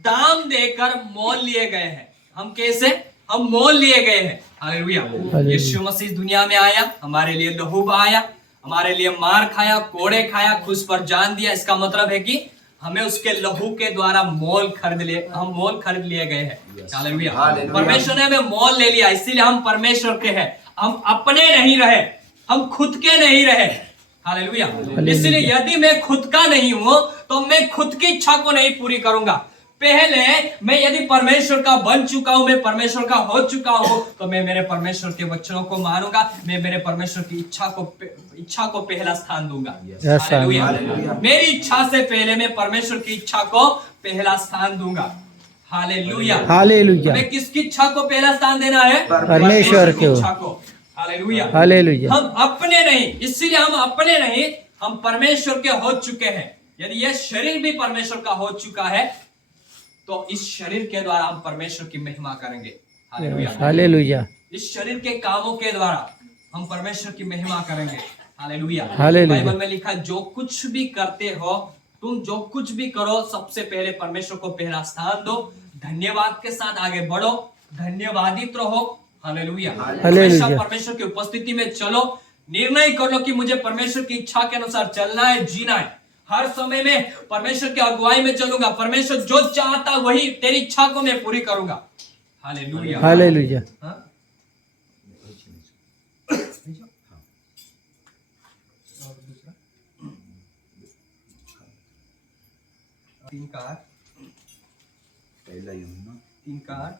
दाम देकर मोल लिए गए हैं। हम कैसे? हम मोल लिए गए हैं। हालेलुया। यीशु मसीह दुनिया में आया, हमारे लिए लहू बहाया, हमारे लिए मार खाया, कोड़े खाया, क्रूस पर जान दिया। इसका मतलब है कि हमें उसके लहू के द्वारा मोल खरीद लिए, हम मोल खरीद लिए गए हैं। हालेलुया। परमेश्वर ने हमें मोल ले लिया, इसीलिए हम परमेश्वर के हैं। हम अपने नहीं रहे, हम खुद के नहीं रहे। हालेलुया। इसलिए यदि मैं खुद का नहीं हूं तो मैं खुद की इच्छा को नहीं पूरी करूंगा। पहले मैं यदि परमेश्वर का बन चुका हूं, मैं परमेश्वर का हो चुका हूं, तो मैं मेरे परमेश्वर के वचनों को मानूंगा, मैं मेरे परमेश्वर की इच्छा को पहला स्थान दूंगा। हालेलुया। मेरी इच्छा से पहले मैं परमेश्वर की इच्छा को पहला स्थान दूंगा। हालेलुया। हालेलुया। मैं किसकी इच्छा को पहला स्थान देना है? परमेश्वर की इच्छा को। हालेलुया। हालेलुया। हम अपने नहीं, इसलिए हम अपने नहीं, हम परमेश्वर के हो चुके हैं। यदि यह शरीर भी परमेश्वर का हो चुका है तो इस शरीर के द्वारा हम परमेश्वर की महिमा करेंगे। हालेलुया। हालेलुया। इस शरीर के कामों के द्वारा हम परमेश्वर की महिमा करेंगे। हालेलुया। हालेलुया। बाइबल में लिखा, जो कुछ भी करते हो, तुम जो कुछ भी करो, सबसे पहले परमेश्वर को पहला स्थान दो, धन्यवाद के साथ आगे बढ़ो, धन्यवादित रहो। हालेलुया। हमेशा परमेश्वर की उपस्थिति में चलो, निर्णय कर लो कि मुझे परमेश्वर की इच्छा के अनुसार चलना है, जीना है। हर समय में परमेश्वर की अगुवाई में चलूंगा। परमेश्वर जो चाहता वही, तेरी इच्छा को मैं पूरी करूंगा। हालेलुया। हालेलुया। तीन कार, तीन कार।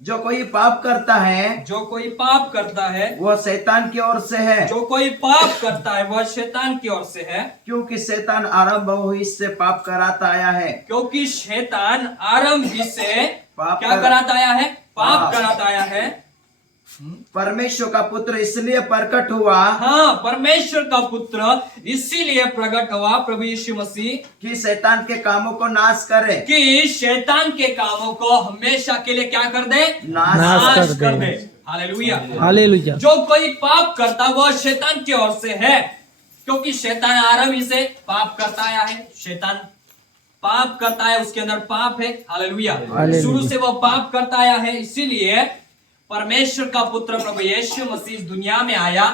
जो कोई पाप करता है, जो कोई पाप करता है वह शैतान की ओर से है, जो कोई पाप करता है वह शैतान की ओर से है, क्योंकि शैतान आरंभ ही से पाप कराता आया है। क्योंकि शैतान आरंभ ही से पाप क्या कराता आया है? पाप पाप। कराता आया है। परमेश्वर का पुत्र इसलिए प्रकट हुआ, हाँ, परमेश्वर का पुत्र इसीलिए प्रकट हुआ, प्रभु यीशु मसीह, कि शैतान के कामों को नाश करे, कि शैतान के कामों को हमेशा के लिए क्या कर दे? नाश कर दे। हालेलुया। हालेलुया। जो कोई पाप करता वह शैतान की ओर से है, क्योंकि शैतान आरंभ ही से पाप करता आया है। शैतान पाप करता है, उसके अंदर पाप है। हालेलुया। शुरू से वह पाप करता आया है, इसीलिए परमेश्वर का पुत्र प्रभु यीशु मसीह दुनिया में आया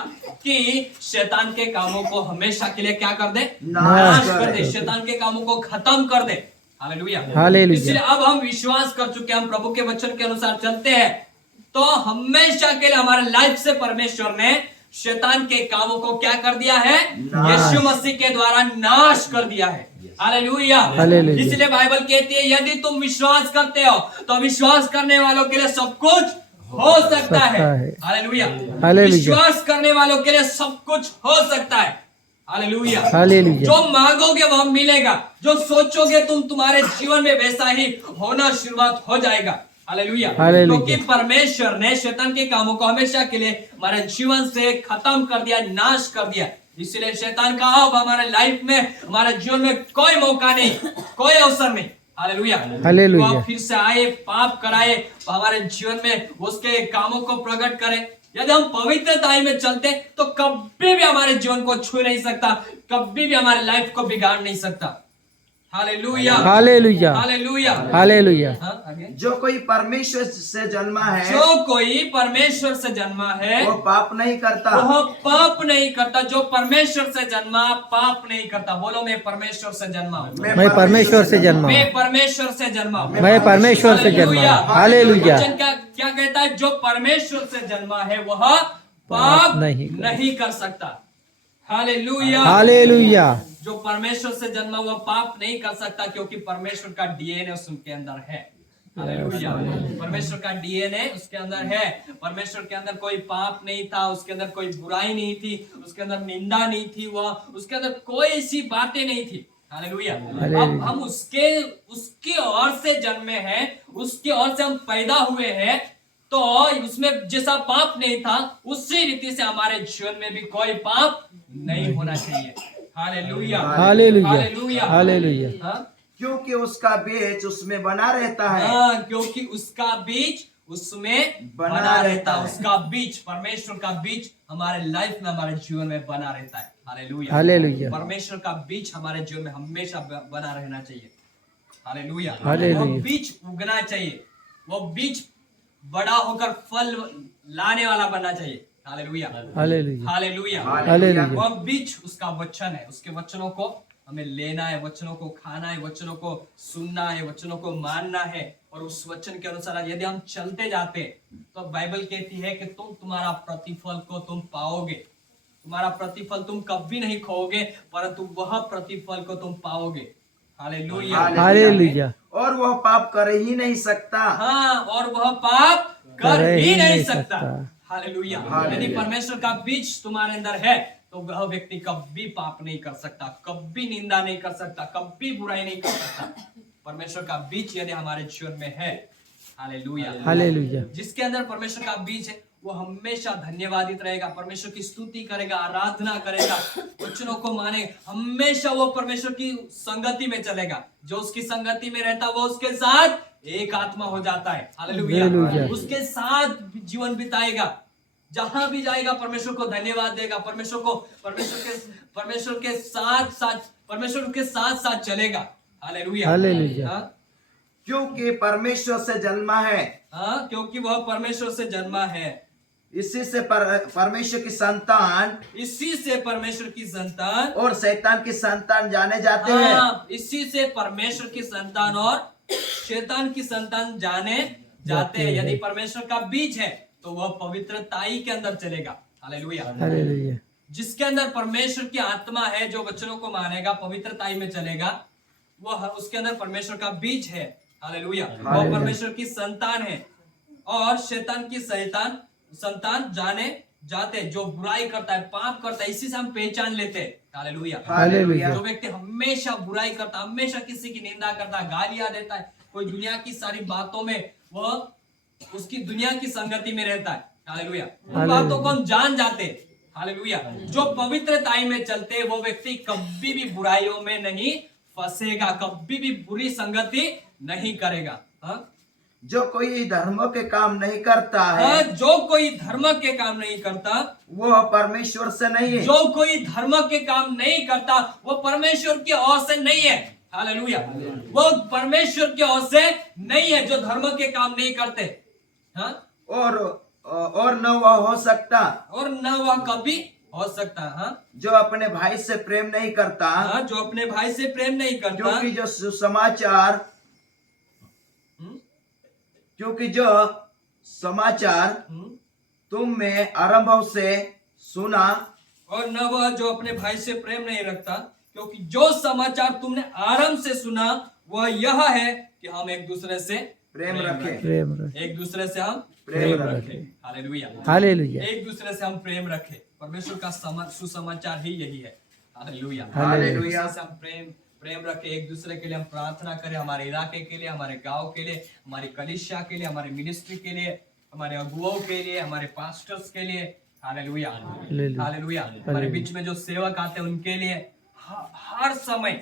कि शैतान के कामों को हमेशा के लिए क्या कर दे? नाश कर दे, शैतान के कामों को खत्म कर दे। हालेलुया। हालेलुया। इसलिए अब हम विश्वास कर चुके हैं, हम प्रभु के वचन के अनुसार चलते हैं, तो हमेशा के लिए हमारे लाइफ से परमेश्वर ने शैतान के कामों को क्या कर दिया है? यीशु मसीह के द्वारा नाश कर दिया है। हालेलुया। इसलिए बाइबल कहती है, यदि तुम विश्वास करते हो तो विश्वास करने वालों के लिए सब कुछ हो सकता है। हालेलुया। विश्वास करने वालों के लिए सब कुछ हो सकता है। हालेलुया। जो मांगोगे वह मिलेगा, जो सोचोगे तुम, तुम्हारे जीवन में वैसा ही होना शुरुआत हो जाएगा। हालेलुया। क्योंकि परमेश्वर ने शैतान के कामों को हमेशा के लिए हमारे जीवन से खत्म कर दिया, नाश कर दिया। इसलिए शैतान का अब हमारे लाइफ में, हमारे जीवन में कोई मौका नहीं, कोई अवसर नहीं। हालेलुया। हालेलुया। फिर से आए, पाप कराए, हमारे जीवन में उसके कामों को प्रकट करे। यदि हम पवित्रता में चलते तो कभी भी हमारे जीवन को छू नहीं सकता, कभी भी हमारे लाइफ को बिगाड़ नहीं सकता। हालेलुया। हालेलुया। हालेलुया। हालेलुया। जो कोई परमेश्वर से जन्मा है, जो कोई परमेश्वर से जन्मा है वो पाप नहीं करता, वह पाप नहीं करता। जो परमेश्वर से जन्मा पाप नहीं करता। बोलो, मैं परमेश्वर से जन्मा हूँ, मैं परमेश्वर से जन्मा हूँ, मैं परमेश्वर से जन्मा हूँ, मैं परमेश्वर से जन्मा हूँ। हालेलुया। वचन क्या कहता है? जो परमेश्वर से जन्मा है वह पाप नहीं कर सकता। हालेलुया। हालेलुया। जो परमेश्वर से जन्मा हुआ पाप नहीं कर सकता, क्योंकि परमेश्वर का डीएनए उसके अंदर है। हालेलुया। परमेश्वर का डीएनए उसके अंदर है। परमेश्वर के अंदर कोई पाप नहीं था, उसके अंदर कोई बुराई नहीं थी, उसके अंदर निंदा नहीं थी, वह उसके अंदर कोई ऐसी बातें नहीं थी। हालेलुया। अब हम उसके ओर से जन्मे हैं, उसके ओर से हम पैदा हुए हैं, तो उसमें जैसा पाप नहीं था उसी रीति से हमारे जीवन में भी कोई पाप नहीं होना चाहिए। हालेलुया। हालेलुया। हालेलुया। क्योंकि उसका बीज उसमें बना रहता है। हाँ, क्योंकि उसका बीज उसमें बना रहता है। उसका बीज, परमेश्वर का बीज हमारे लाइफ में, हमारे जीवन में बना रहता है। हालेलुया। हालेलुया। परमेश्वर का बीज हमारे जीवन में हमेशा बना रहना चाहिए। हालेलुया। हालेलुया। वो बीज उगना चाहिए, वो बीज बड़ा होकर फल लाने वाला बनना चाहिए। हालेलुया। हालेलुया। हालेलुया। हालेलुया। वह बीज उसका वचन है, उसके वचनों को हमें लेना है, वचनों को खाना है, वचनों को सुनना है, वचनों को मानना है, और उस वचन के अनुसार यदि हम चलते जाते तो बाइबल कहती है कि तुम्हारा प्रतिफल को तुम पाओगे। तुम्हारा प्रतिफल तुम कभी नहीं खोओगे, परंतु वह प्रतिफल को तुम पाओगे। हालेलुया। हालेलुया। और वह पाप कर ही नहीं सकता। हाँ, और वह पाप कर ही नहीं सकता। हालेलुया। हालेलुया। यदि परमेश्वर का बीज तुम्हारे अंदर है तो वह व्यक्ति कभी पाप नहीं कर सकता, कभी निंदा नहीं कर सकता, कभी बुराई नहीं कर सकता। परमेश्वर का बीज यदि हमारे जीवन में है, हालेलुया, हालेलुया। जिसके अंदर परमेश्वर का बीज है वो हमेशा धन्यवादित रहेगा, परमेश्वर की स्तुति करेगा, आराधना करेगा, वचनों को मानेगा, हमेशा वो परमेश्वर की संगति में चलेगा। जो उसकी संगति में रहता वो उसके साथ एक आत्मा हो जाता है। हालेलुया। हालेलुया। उसके साथ जीवन बिताएगा, जहां भी जाएगा परमेश्वर को धन्यवाद देगा, परमेश्वर के साथ साथ चलेगा। हालेलुया। हालेलुया। हाँ? क्योंकि परमेश्वर से जन्मा है, हाँ, क्योंकि वह परमेश्वर से जन्मा है, इसी से परमेश्वर की संतान इसी से परमेश्वर की संतान और शैतान की संतान जाने जाते हैं। हाँ, इसी से परमेश्वर की संतान और शैतान की संतान जाने जाते हैं। यदि परमेश्वर का बीज है तो वह पवित्रताई के अंदर चलेगा। हालेलुया। हालेलुया। जिसके अंदर परमेश्वर की आत्मा है, जो वचनों को मानेगा, पवित्रताई में चलेगा, वह उसके अंदर परमेश्वर का बीज है। हालेलुया। वह परमेश्वर की संतान है, और शैतान की संतान जाने जाते, जो बुराई करता है, पाप करता है, इसी से हम पहचान लेते हैं। हालेलुया। हालेलुया। जो व्यक्ति हमेशा बुराई करता, हमेशा किसी की निंदा करता, गालियां देता है, कोई दुनिया की सारी बातों में वह उसकी दुनिया की संगति में रहता है। हालेलुया। उन बातों को हम जान जाते। हालेलुया। जो पवित्रताई में चलते वो व्यक्ति कभी भी बुराइयों में नहीं फंसेगा, कभी भी बुरी संगति नहीं करेगा। हाँ? जो कोई धर्मों के काम नहीं करता है, हाँ, जो कोई धर्म के काम नहीं करता वो परमेश्वर से नहीं है। जो कोई धर्म के काम नहीं करता वो परमेश्वर की ओर से नहीं है। हालेलुया। वो परमेश्वर की ओर से नहीं है जो धर्म के काम नहीं करते। हाँ? और न वह हो सकता, और न वह कभी हो सकता। हाँ? जो अपने भाई से प्रेम नहीं करता। हाँ, जो अपने भाई से प्रेम नहीं करता। क्योंकि जो समाचार तुम में आरंभ से सुना, और न वह जो अपने भाई से प्रेम नहीं रखता, क्योंकि जो समाचार तुमने आरंभ से सुना वह यह है कि हम एक दूसरे से प्रेम रखें। एक दूसरे से हम प्रेम रखें। हालेलुया। हालेलुया। एक दूसरे से हम प्रेम रखें। परमेश्वर का सुसमाचार ही यही है। हालेलुया। हालेलुया। हम प्रेम रखें, एक दूसरे के लिए हम प्रार्थना करें, हमारे इलाके के लिए, हमारे गांव के लिए, हमारी कलीसिया के लिए, हमारे मिनिस्ट्री के लिए, हमारे अगुओं के लिए, हमारे पास्टर्स के लिए। हालेलुया। हालेलुया। हमारे बीच में जो सेवक आते हैं उनके लिए हर समय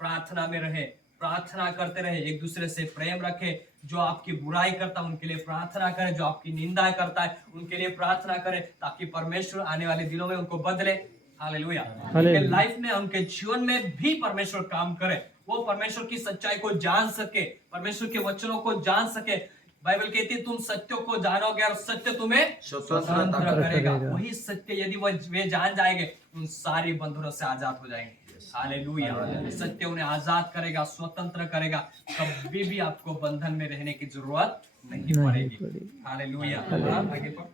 प्रार्थना में रहे, प्रार्थना करते रहे, एक दूसरे से प्रेम रखे। जो आपकी बुराई करता है उनके लिए प्रार्थना करें, जो आपकी निंदा करता है उनके लिए प्रार्थना करें, ताकि परमेश्वर आने वाले दिनों में उनको बदले। हालेलुया। उनके लाइफ में, उनके जीवन में भी परमेश्वर काम करे, वो परमेश्वर की सच्चाई को जान सके, परमेश्वर के वचनों को जान सके। बाइबल कहती है तुम सत्य को जानोगे और सत्य तुम्हें स्वतंत्र करेगा। वही सत्य यदि वे जान जाएंगे उन सारी बंधनों से आजाद हो जाएंगे। हालेलुया। सत्य उन्हें आजाद करेगा, स्वतंत्र करेगा, कभी भी आपको बंधन में रहने की जरूरत नहीं पड़ेगी। हालेलुया। आगे पर